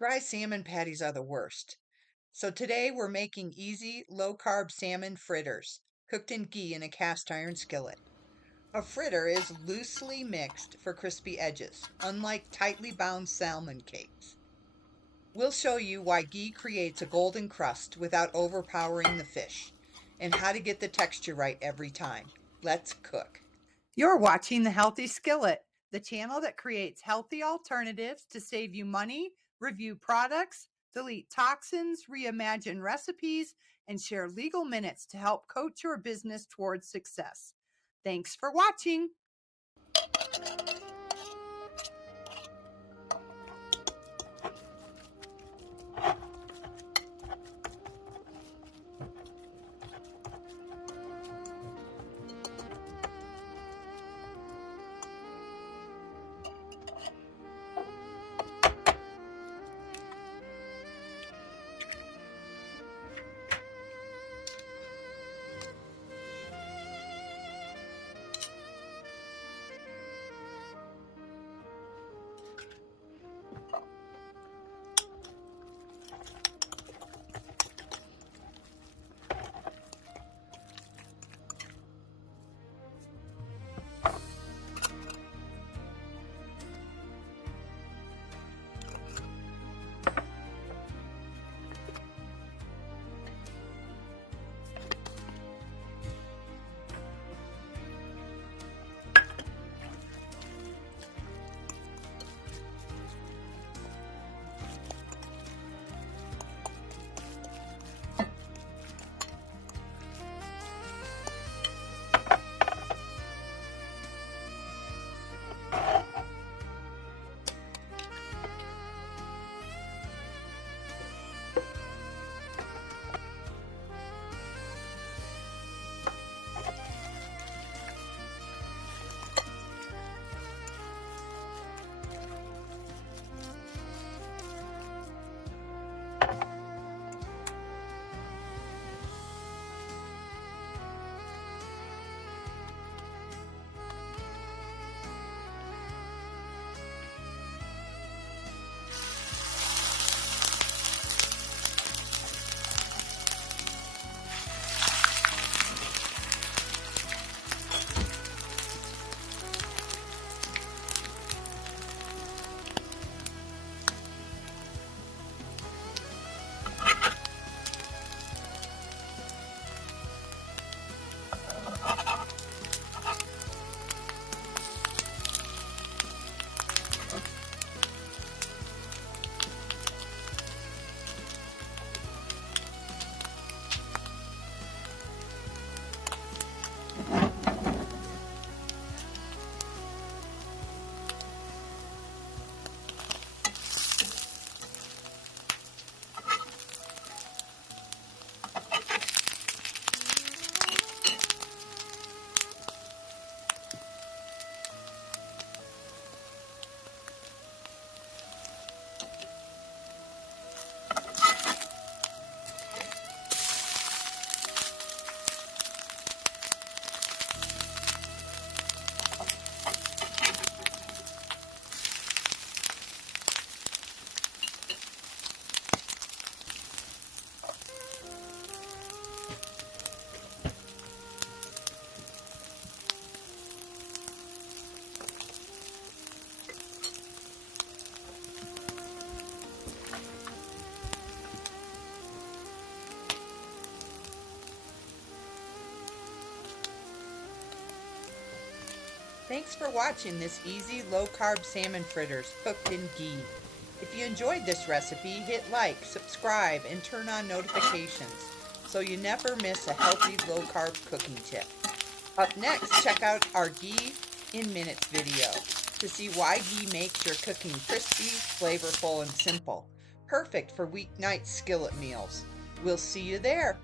Dry salmon patties are the worst. So today we're making easy, low-carb salmon fritters, cooked in ghee in a cast iron skillet. A fritter is loosely mixed for crispy edges, unlike tightly bound salmon cakes. We'll show you why ghee creates a golden crust without overpowering the fish, and how to get the texture right every time. Let's cook. You're watching The Healthy Skillet, the channel that creates healthy alternatives to save you money, review products, delete toxins, reimagine recipes, and share legal minutes to help coach your business towards success. Thanks for watching. Thanks for watching this easy low-carb salmon fritters cooked in ghee. If you enjoyed this recipe, hit like, subscribe, and turn on notifications so you never miss a healthy low-carb cooking tip. Up next, check out our Ghee in Minutes video to see why ghee makes your cooking crispy, flavorful, and simple. Perfect for weeknight skillet meals. We'll see you there.